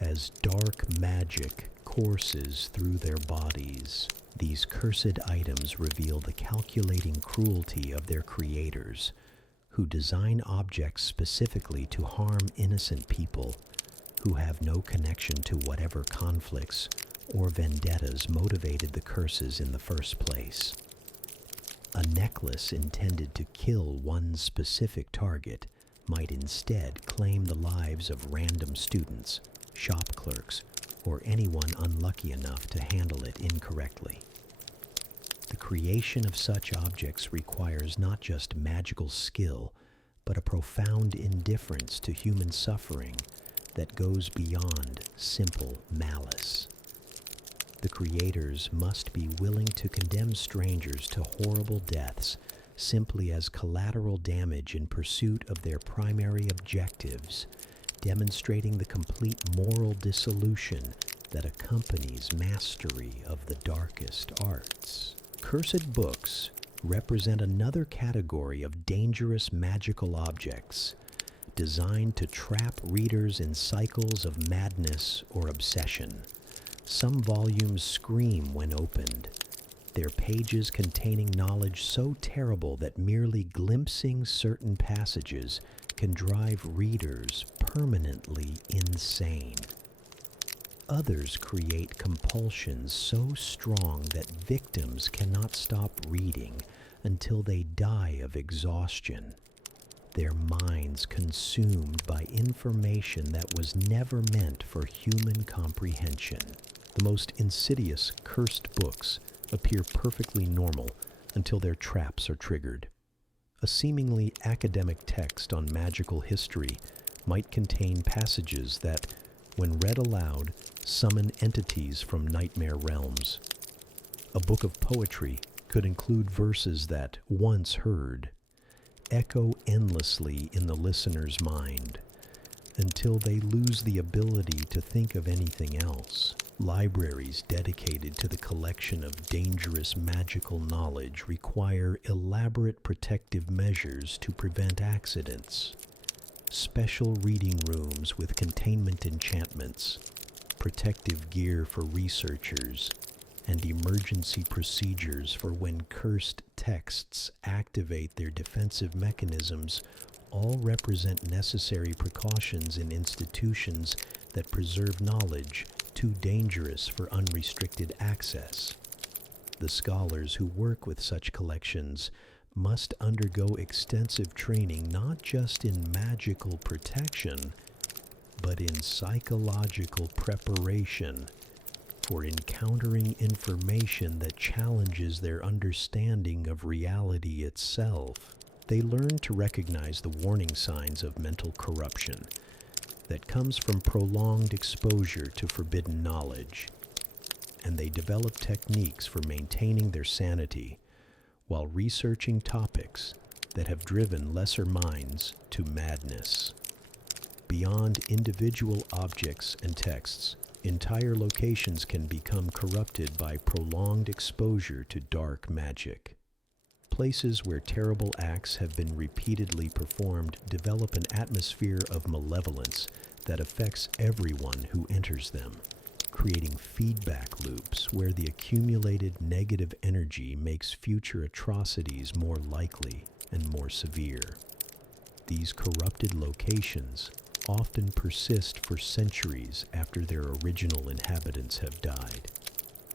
as dark magic courses through their bodies. These cursed items reveal the calculating cruelty of their creators, who design objects specifically to harm innocent people who have no connection to whatever conflicts or vendettas motivated the curses in the first place. A necklace intended to kill one specific target might instead claim the lives of random students, shop clerks, or anyone unlucky enough to handle it incorrectly. The creation of such objects requires not just magical skill, but a profound indifference to human suffering that goes beyond simple malice. The creators must be willing to condemn strangers to horrible deaths simply as collateral damage in pursuit of their primary objectives, demonstrating the complete moral dissolution that accompanies mastery of the darkest arts. Cursed books represent another category of dangerous magical objects designed to trap readers in cycles of madness or obsession. Some volumes scream when opened, their pages containing knowledge so terrible that merely glimpsing certain passages can drive readers permanently insane. Others create compulsions so strong that victims cannot stop reading until they die of exhaustion, their minds consumed by information that was never meant for human comprehension. The most insidious, cursed books appear perfectly normal until their traps are triggered. A seemingly academic text on magical history might contain passages that when read aloud, summon entities from nightmare realms. A book of poetry could include verses that, once heard, echo endlessly in the listener's mind until they lose the ability to think of anything else. Libraries dedicated to the collection of dangerous magical knowledge require elaborate protective measures to prevent accidents. Special reading rooms with containment enchantments, protective gear for researchers, and emergency procedures for when cursed texts activate their defensive mechanisms all represent necessary precautions in institutions that preserve knowledge too dangerous for unrestricted access. The scholars who work with such collections must undergo extensive training not just in magical protection, but in psychological preparation for encountering information that challenges their understanding of reality itself. They learn to recognize the warning signs of mental corruption that comes from prolonged exposure to forbidden knowledge, and they develop techniques for maintaining their sanity while researching topics that have driven lesser minds to madness. Beyond individual objects and texts, entire locations can become corrupted by prolonged exposure to dark magic. Places where terrible acts have been repeatedly performed develop an atmosphere of malevolence that affects everyone who enters them, creating feedback loops where the accumulated negative energy makes future atrocities more likely and more severe. These corrupted locations often persist for centuries after their original inhabitants have died.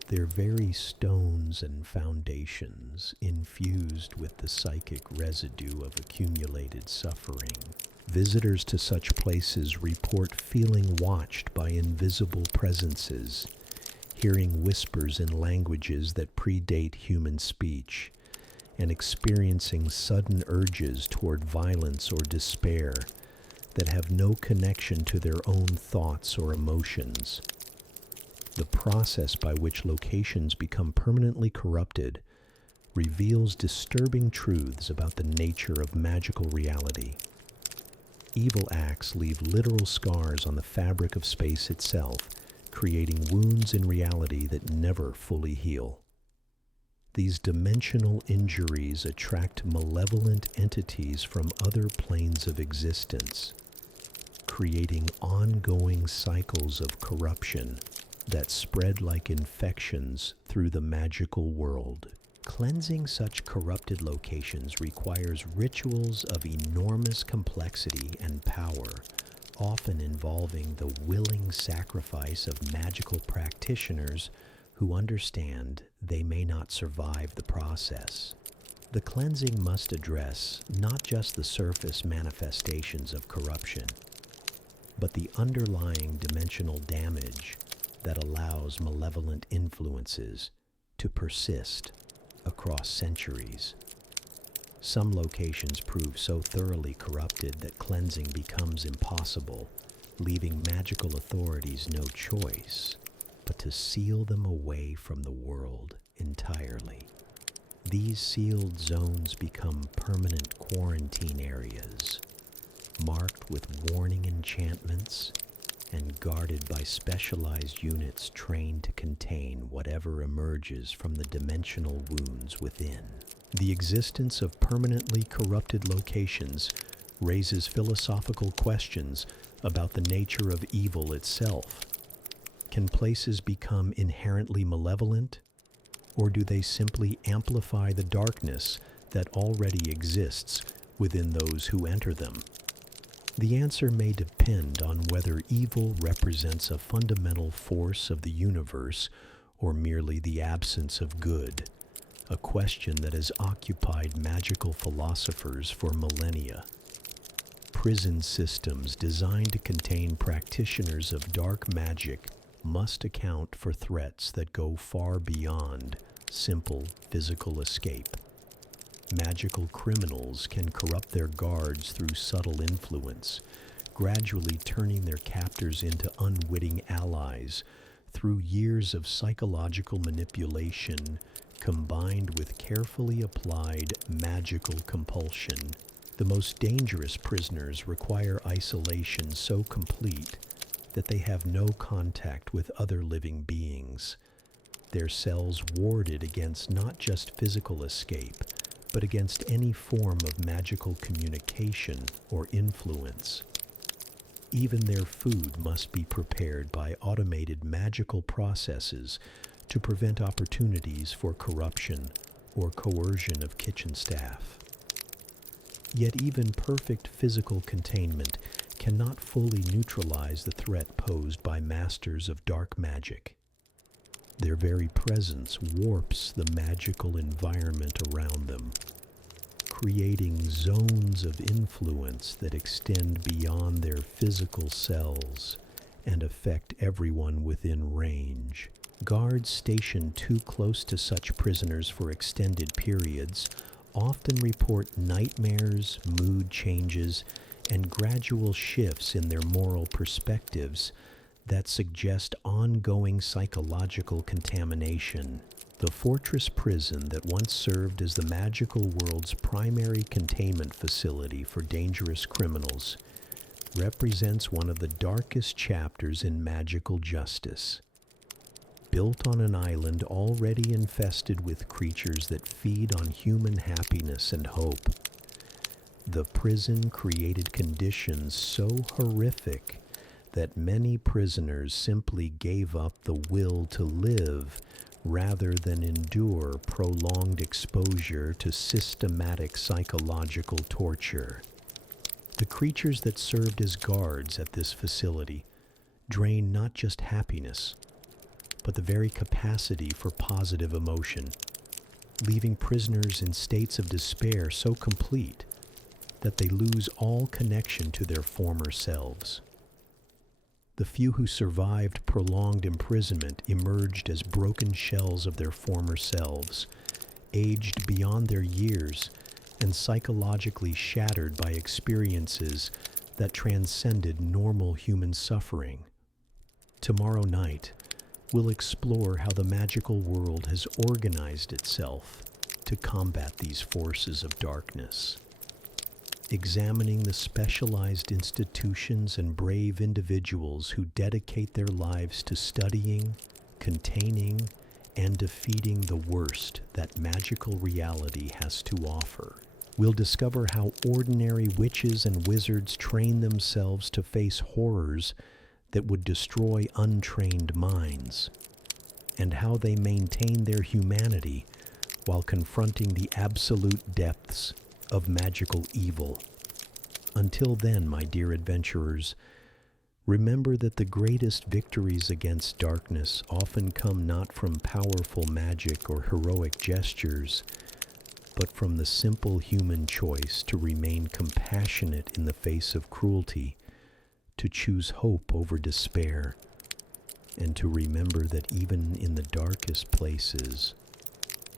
Their very stones and foundations infused with the psychic residue of accumulated suffering. Visitors to such places report feeling watched by invisible presences, hearing whispers in languages that predate human speech, and experiencing sudden urges toward violence or despair that have no connection to their own thoughts or emotions. The process by which locations become permanently corrupted reveals disturbing truths about the nature of magical reality. Evil acts leave literal scars on the fabric of space itself, creating wounds in reality that never fully heal. These dimensional injuries attract malevolent entities from other planes of existence, creating ongoing cycles of corruption that spread like infections through the magical world. Cleansing such corrupted locations requires rituals of enormous complexity and power, often involving the willing sacrifice of magical practitioners who understand they may not survive the process. The cleansing must address not just the surface manifestations of corruption, but the underlying dimensional damage that allows malevolent influences to persist across centuries. Some locations prove so thoroughly corrupted that cleansing becomes impossible, leaving magical authorities no choice but to seal them away from the world entirely. These sealed zones become permanent quarantine areas, marked with warning enchantments and guarded by specialized units trained to contain whatever emerges from the dimensional wounds within. The existence of permanently corrupted locations raises philosophical questions about the nature of evil itself. Can places become inherently malevolent, or do they simply amplify the darkness that already exists within those who enter them? The answer may depend on whether evil represents a fundamental force of the universe or merely the absence of good, a question that has occupied magical philosophers for millennia. Prison systems designed to contain practitioners of dark magic must account for threats that go far beyond simple physical escape. Magical criminals can corrupt their guards through subtle influence, gradually turning their captors into unwitting allies through years of psychological manipulation combined with carefully applied magical compulsion. The most dangerous prisoners require isolation so complete that they have no contact with other living beings, their cells warded against not just physical escape, but against any form of magical communication or influence. Even their food must be prepared by automated magical processes to prevent opportunities for corruption or coercion of kitchen staff. Yet even perfect physical containment cannot fully neutralize the threat posed by masters of dark magic. Their very presence warps the magical environment around them, creating zones of influence that extend beyond their physical cells and affect everyone within range. Guards stationed too close to such prisoners for extended periods often report nightmares, mood changes, and gradual shifts in their moral perspectives that suggest ongoing psychological contamination. The fortress prison that once served as the magical world's primary containment facility for dangerous criminals represents one of the darkest chapters in magical justice. Built on an island already infested with creatures that feed on human happiness and hope, the prison created conditions so horrific that many prisoners simply gave up the will to live rather than endure prolonged exposure to systematic psychological torture. The creatures that served as guards at this facility drain not just happiness, but the very capacity for positive emotion, leaving prisoners in states of despair so complete that they lose all connection to their former selves. The few who survived prolonged imprisonment emerged as broken shells of their former selves, aged beyond their years and psychologically shattered by experiences that transcended normal human suffering. Tomorrow night, we'll explore how the magical world has organized itself to combat these forces of darkness, examining the specialized institutions and brave individuals who dedicate their lives to studying, containing, and defeating the worst that magical reality has to offer. We'll discover how ordinary witches and wizards train themselves to face horrors that would destroy untrained minds, and how they maintain their humanity while confronting the absolute depths of magical evil. Until then, my dear adventurers, remember that the greatest victories against darkness often come not from powerful magic or heroic gestures, but from the simple human choice to remain compassionate in the face of cruelty, to choose hope over despair, and to remember that even in the darkest places,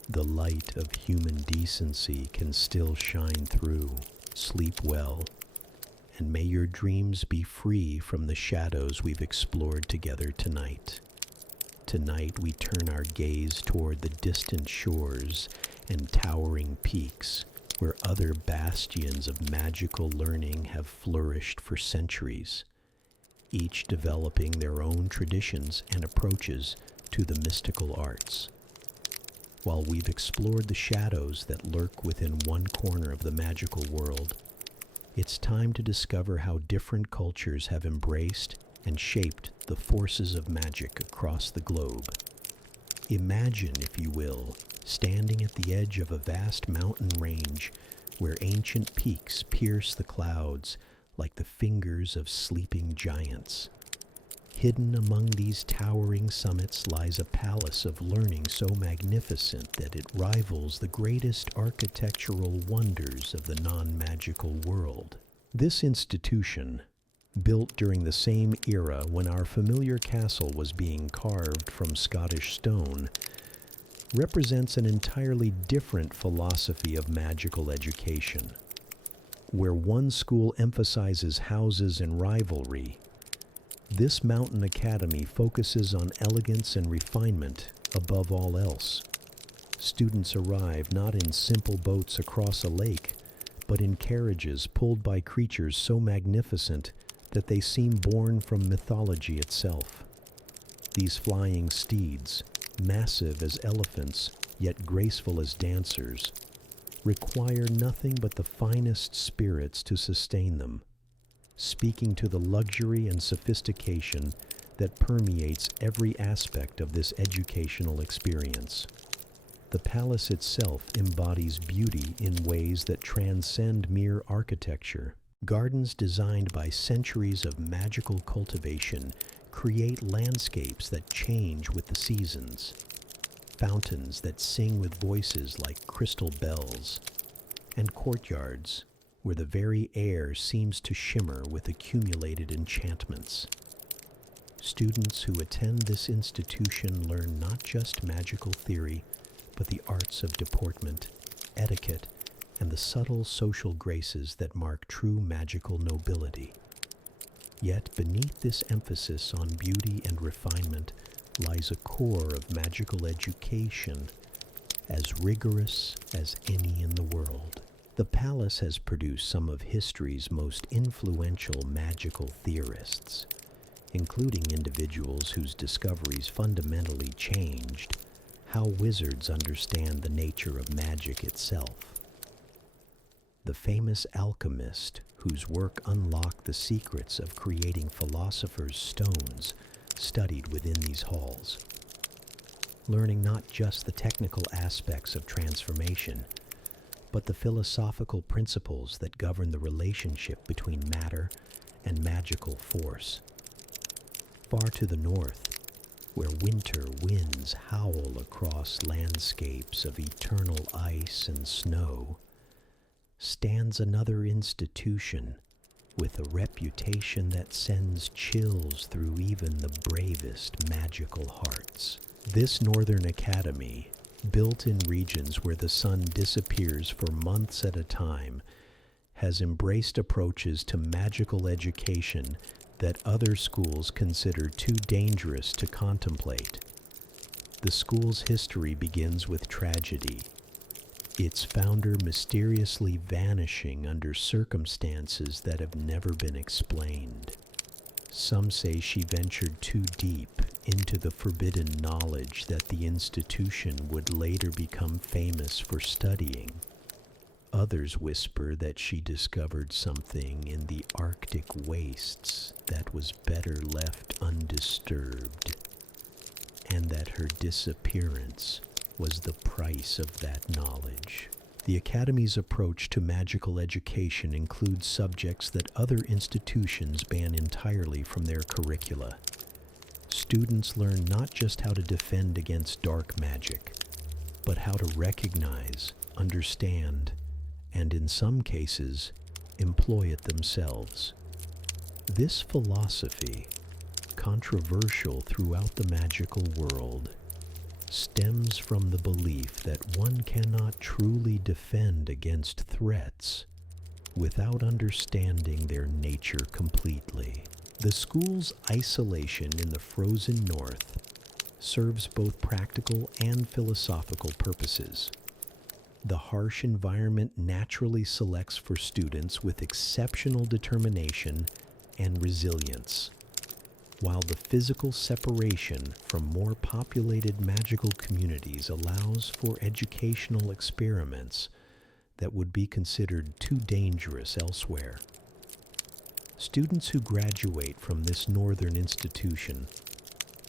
the light of human decency can still shine through. Sleep well, and may your dreams be free from the shadows we've explored together tonight. Tonight we turn our gaze toward the distant shores and towering peaks where other bastions of magical learning have flourished for centuries, each developing their own traditions and approaches to the mystical arts. While we've explored the shadows that lurk within one corner of the magical world, it's time to discover how different cultures have embraced and shaped the forces of magic across the globe. Imagine, if you will, standing at the edge of a vast mountain range where ancient peaks pierce the clouds like the fingers of sleeping giants. Hidden among these towering summits lies a palace of learning so magnificent that it rivals the greatest architectural wonders of the non-magical world. This institution, built during the same era when our familiar castle was being carved from Scottish stone, represents an entirely different philosophy of magical education. Where one school emphasizes houses and rivalry, this mountain academy focuses on elegance and refinement above all else. Students arrive not in simple boats across a lake, but in carriages pulled by creatures so magnificent that they seem born from mythology itself. These flying steeds, massive as elephants, yet graceful as dancers, require nothing but the finest spirits to sustain them, speaking to the luxury and sophistication that permeates every aspect of this educational experience. The palace itself embodies beauty in ways that transcend mere architecture. Gardens designed by centuries of magical cultivation create landscapes that change with the seasons, fountains that sing with voices like crystal bells, and courtyards where the very air seems to shimmer with accumulated enchantments. Students who attend this institution learn not just magical theory, but the arts of deportment, etiquette, and the subtle social graces that mark true magical nobility. Yet beneath this emphasis on beauty and refinement lies a core of magical education as rigorous as any in the world. The palace has produced some of history's most influential magical theorists, including individuals whose discoveries fundamentally changed how wizards understand the nature of magic itself. The famous alchemist whose work unlocked the secrets of creating philosopher's stones studied within these halls, learning not just the technical aspects of transformation, but the philosophical principles that govern the relationship between matter and magical force. Far to the north, where winter winds howl across landscapes of eternal ice and snow, stands another institution with a reputation that sends chills through even the bravest magical hearts. This Northern Academy, built in regions where the sun disappears for months at a time, has embraced approaches to magical education that other schools consider too dangerous to contemplate. The school's history begins with tragedy, its founder mysteriously vanishing under circumstances that have never been explained. Some say she ventured too deep into the forbidden knowledge that the institution would later become famous for studying. Others whisper that she discovered something in the Arctic wastes that was better left undisturbed, and that her disappearance was the price of that knowledge. The Academy's approach to magical education includes subjects that other institutions ban entirely from their curricula. Students learn not just how to defend against dark magic, but how to recognize, understand, and in some cases, employ it themselves. This philosophy, controversial throughout the magical world, stems from the belief that one cannot truly defend against threats without understanding their nature completely. The school's isolation in the frozen north serves both practical and philosophical purposes. The harsh environment naturally selects for students with exceptional determination and resilience, while the physical separation from more populated magical communities allows for educational experiments that would be considered too dangerous elsewhere. Students who graduate from this northern institution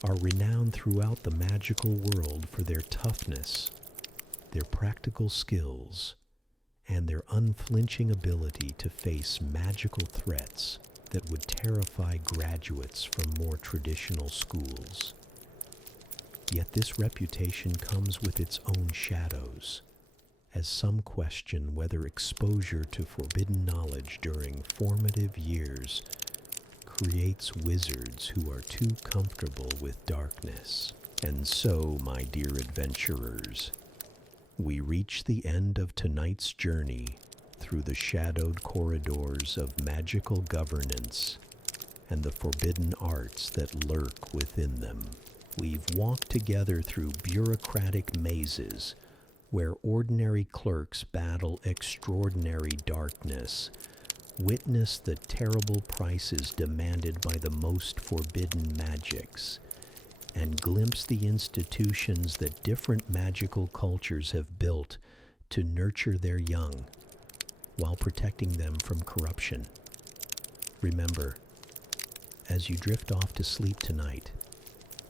are renowned throughout the magical world for their toughness, their practical skills, and their unflinching ability to face magical threats that would terrify graduates from more traditional schools. Yet this reputation comes with its own shadows, as some question whether exposure to forbidden knowledge during formative years creates wizards who are too comfortable with darkness. And so, my dear adventurers, we reach the end of tonight's journey through the shadowed corridors of magical governance and the forbidden arts that lurk within them. We've walked together through bureaucratic mazes where ordinary clerks battle extraordinary darkness, witnessed the terrible prices demanded by the most forbidden magics, and glimpsed the institutions that different magical cultures have built to nurture their young while protecting them from corruption. Remember, as you drift off to sleep tonight,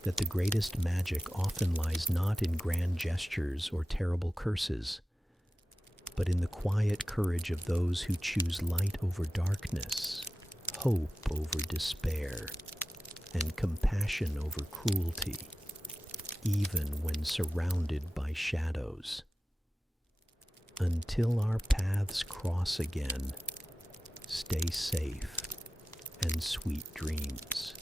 that the greatest magic often lies not in grand gestures or terrible curses, but in the quiet courage of those who choose light over darkness, hope over despair, and compassion over cruelty, even when surrounded by shadows. Until our paths cross again, stay safe and sweet dreams.